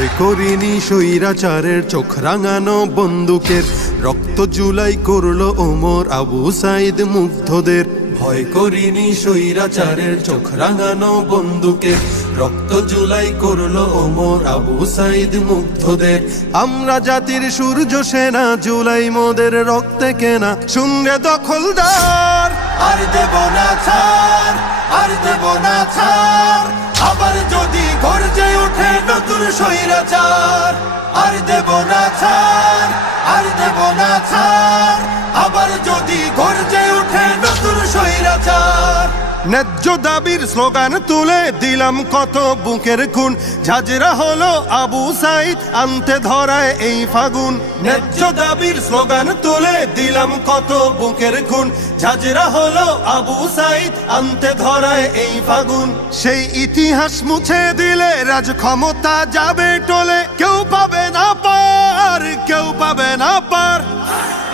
ভয় করিনি স্বৈরাচারের চোখ রাঙানো বন্দুকের, রক্ত জুলাই করলো ওমর আবু সাইদ মুগ্ধদের। ভয় করিনি স্বৈরাচারের চোখ রাঙানো বন্দুকের, রক্ত জুলাই করলো ওমর আবু সাইদ মুগ্ধদের। আমরা জাতির সূর্য সেনা, জুলাই মোদের রক্তে কেনা, সঙ্গে দখলদার আর দেব না ছাড়, আর দেব না ছাড়। আবার যদি গর্জে ওঠে নতুন স্বৈরাচার, আর দেব না ছাড়, আর দেব না ছাড়। আবার যদি গর্জে ওঠে নতুন স্বৈরাচার। ন্যায্য দাবির স্লোগান তুলে দিলাম কত বুকের খুন, ঝাঁঝরা হলো আবু সাইদ আনতে ধরায় এই ফাগুন। ন্যায্য দাবির স্লোগান তুলে দিলাম কত বুকের খুন, ঝাঁঝরা হলো আবু সাইদ আনতে ধরায় এই ফাগুন। সেই ইতিহাস মুছে দিলে রাজ ক্ষমতা যাবে টলে, কেউ পাবে না পার, কেউ পাবে না পার।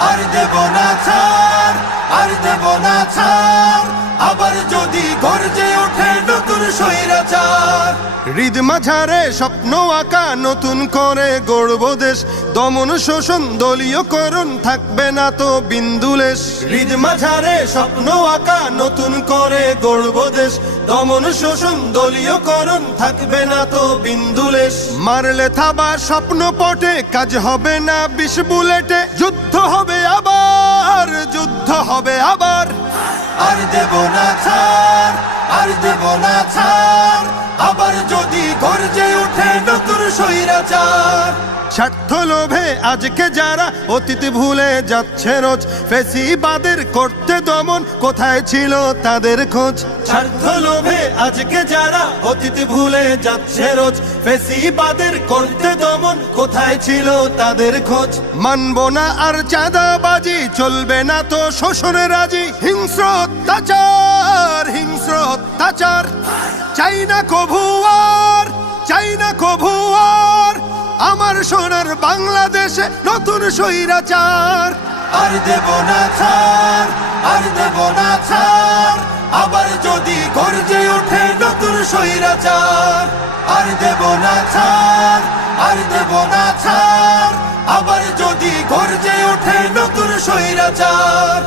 আর দেব না ছাড়, আর দেব না ছাড়। আবার যদি গর্জে ওঠে নতুন স্বৈরাচার। হৃদ মাঝারে স্বপ্ন আঁকা নতুন করে গড়ব দেশ, দমন শোষণ দলীয়করণ থাকবে না তো বিন্দুলেশ। হৃদ মাঝারে স্বপ্ন আঁকা নতুন করে গড়ব দেশ, দমন শোষণ দলীয়করণ থাকবে না তো বিন্দুলেশ। মারলে থাবা স্বপ্ন পটে, কাজ হবে না 20 বুলেটে, যুদ্ধ হবে আবার, যুদ্ধ হবে আবার। আর দেব না ছাড়, আর দেব না ছাড়। আবার যদি গর্জে ওঠে নতুন স্বৈরাচার। স্বার্থ লোভে আজকে যারা অতীত ভুলে যাচ্ছে রোজ, ফ্যাসিবাদের করতে দমন কোথায় ছিল তাদের খোঁজ। স্বার্থ লোভে আজকে যারা অতীত ভুলে যাচ্ছে রোজ, ফ্যাসিবাদের করতে দমন কোথায় ছিল তাদের খোঁজ। মানব না আর চাঁদাবাজি, চলবে না তো শোষণে রাজি। হিংস্র অত্যাচার, হিংস্র অত্যাচার। চাই না কভু আর, চাই না কভু আর আমার সোনার বাংলাদেশে নতুন স্বৈরাচার। আর দেব না ছাড়, আর দেব না ছাড়। আবার যদি গর্জে ওঠে নতুন স্বৈরাচার। আর দেব না ছাড়, আর দেব না ছাড়। আবার যদি গর্জে ওঠে নতুন স্বৈরাচার।